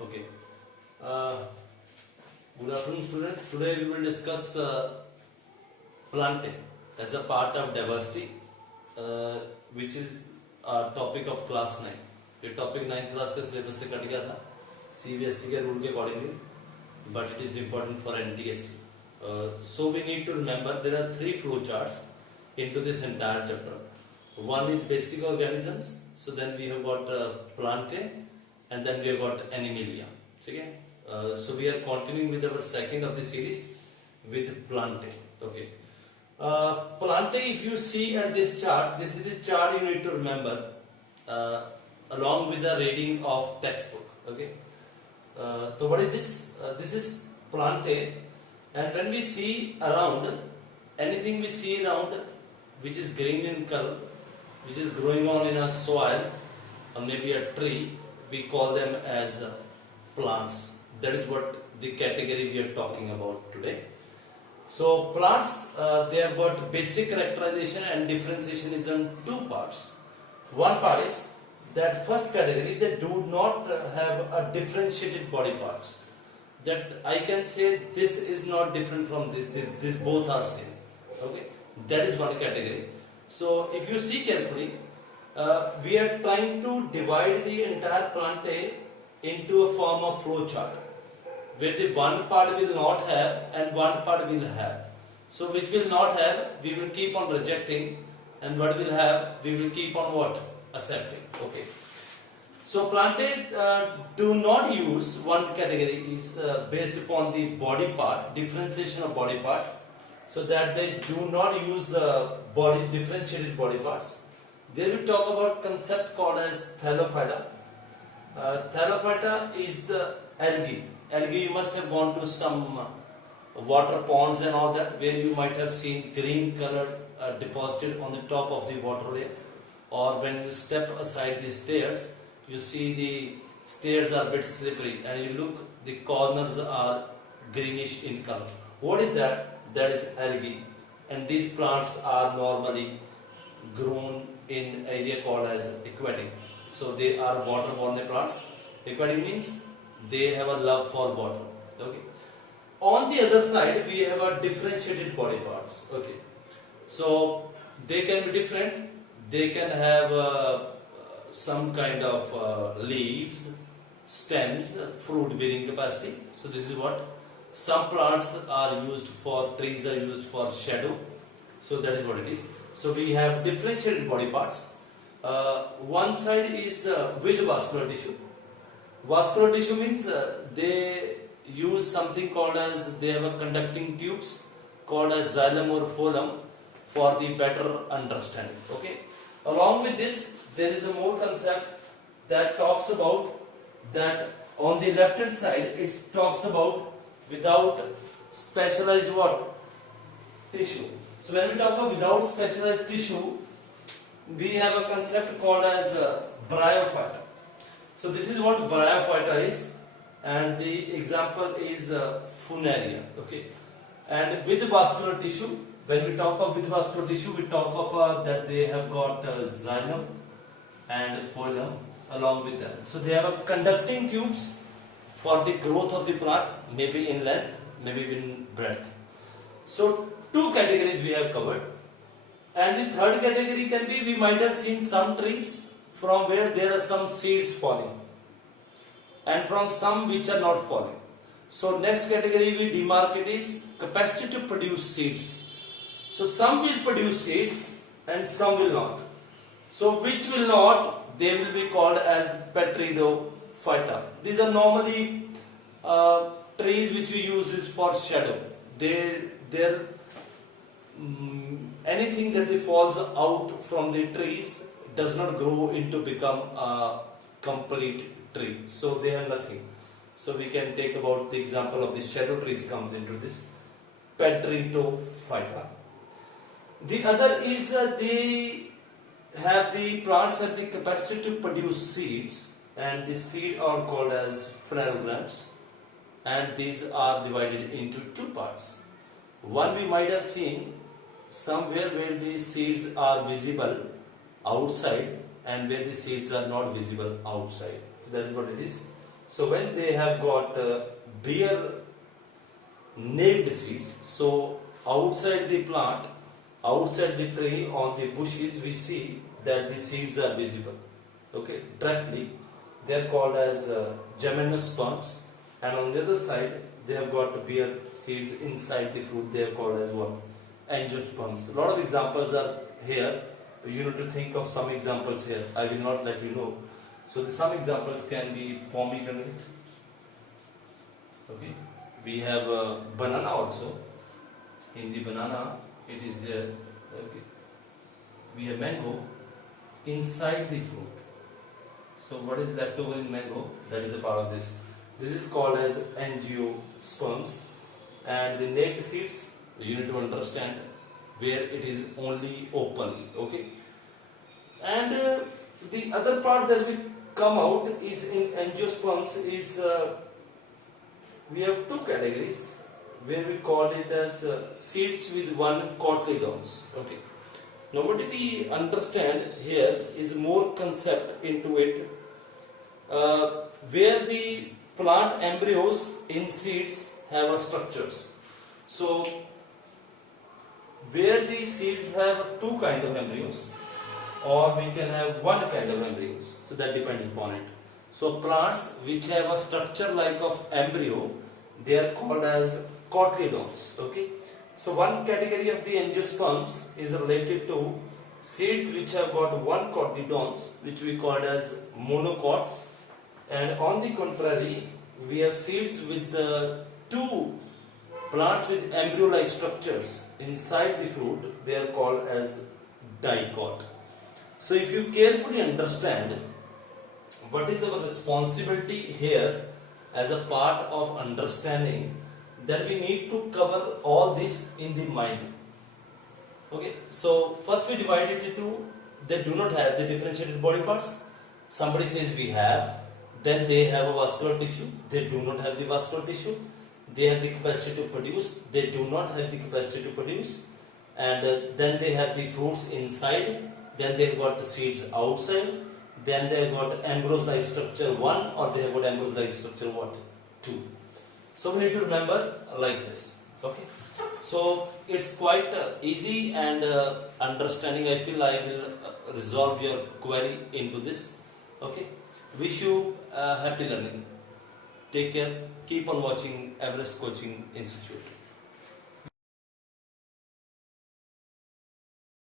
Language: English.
Okay. Uh, Good afternoon, students. Today we will discuss planting as a part of diversity, uh, which is a topic of class 9. ये topic 9th class के syllabus से cut गया था CBSE के rule के accordingly, but it is important for NTSC. So we need to remember there are 3 flow charts into this entire chapter. One is basic organisms, so then we have got plantae, and then we have got animalia. Okay. So we are continuing with our second of the series with plantae. Okay. Plantae, if you see at this chart, this is the chart you need to remember along with the reading of textbook. Okay. So what is this? This is plantae, and when we see around, anything we see around which is green in color, which is growing on in a soil or maybe a tree, we call them as plants. That is what the category we are talking about today. So plants, they have got basic characterization and differentiation is on 2 parts. One part is that first category, they do not have a differentiated body parts. That I can say this is not different from this. This both are same. Okay, that is one category. So if you see carefully, we are trying to divide the entire plantae into a form of flow chart, where the one part will not have and one part will have. So which will not have, we will keep on rejecting, and what will have, we will keep on what? Accepting. Okay. So plantae do not use, one category is based upon the body part, differentiation of body part, so that they do not use body differentiated body parts. They will talk about concept called as thallophyta. Thallophyta is algae. Algae, you must have gone to some water ponds and all that, where you might have seen green color deposited on the top of the water layer, or when you step aside the stairs, you see the stairs are a bit slippery, and you look, the corners are greenish in color. What is that? That is algae, and these plants are normally grown in area called as aquatic. So they are water-borne plants. Aquatic means they have a love for water. Okay. On the other side, we have a differentiated body parts. Okay. So they can be different. They can have some kind of leaves, stems, fruit-bearing capacity. So this is what some plants are used for. Trees are used for shadow. So that is what it is. So we have differentiated body parts. One side is with vascular tissue. Vascular tissue means they use something called as, they have a conducting tubes called as xylem or phloem for the better understanding. Okay. Along with this, there is a more concept that talks about that on the left hand side, it talks about without specialized what? Tissue. So when we talk about without specialized tissue, we have a concept called as bryophyta. So this is what bryophyta is, and the example is funaria. Okay, and with vascular tissue, when we talk of with vascular tissue, we talk of that they have got xylem and phloem along with them. So they have a conducting tubes for the growth of the plant, maybe in length, maybe in breadth. So 2 categories we have covered, and the third category can be, we might have seen some trees from where there are some seeds falling, and from some which are not falling. So next category we demarcate is capacity to produce seeds. So some will produce seeds and some will not. So which will not, they will be called as petridophyta. These are normally trees which we use is for shadow. Anything that falls out from the trees does not grow into become a complete tree. So they are nothing. So we can take about the example of the shadow trees comes into this petridophyta. The other is they have the plants have the capacity to produce seeds, and the seed are called as phanerogams, and these are divided into 2 parts. One we might have seen somewhere where the seeds are visible outside and where the seeds are not visible outside. So that is what it is. So when they have got bare naked seeds, so outside the plant, outside the tree, on the bushes, we see that the seeds are visible. Okay, directly, they are called as gymnosperms, and on the other side, they have got bare seeds inside the fruit. They are called as what? Angiosperms. A lot of examples are here. You need to think of some examples here. I will not let you know. So some examples can be pomegranate. Okay, we have banana also. In the banana, it is there. Okay, we have mango inside the fruit. So what is left over in mango? That is a part of this. This is called as angiosperms, and the naked seeds, you need to understand where it is only open. Okay, and the other part that will come out is in angiosperms is we have two categories where we call it as seeds with one cotyledons. Okay, now what we understand here is more concept into it, where the plant embryos in seeds have a structures. So where the seeds have two kind of embryos, or we can have one kind of embryos, so that depends upon it. So plants which have a structure like of embryo, they are called as cotyledons. Okay, so one category of the angiosperms is related to seeds which have got one cotyledons, which we call as monocots, and on the contrary, we have seeds with two plants with embryo-like structures inside the fruit. They are called as dicot. So if you carefully understand what is our responsibility here as a part of understanding, that we need to cover all this in the mind. Okay, so first we divide it into, they do not have the differentiated body parts. Somebody says we have, then they have a vascular tissue, they do not have the vascular tissue. They have the capacity to produce, they do not have the capacity to produce, and then they have the fruits inside, then they have got the seeds outside, then they have got embryos like structure 1, or they have got embryos like structure what? 2. So we need to remember like this. Okay, so it's quite easy and understanding. I feel I will resolve your query into this. Okay, wish you happy learning. Take care. Keep on watching Everest Coaching Institute.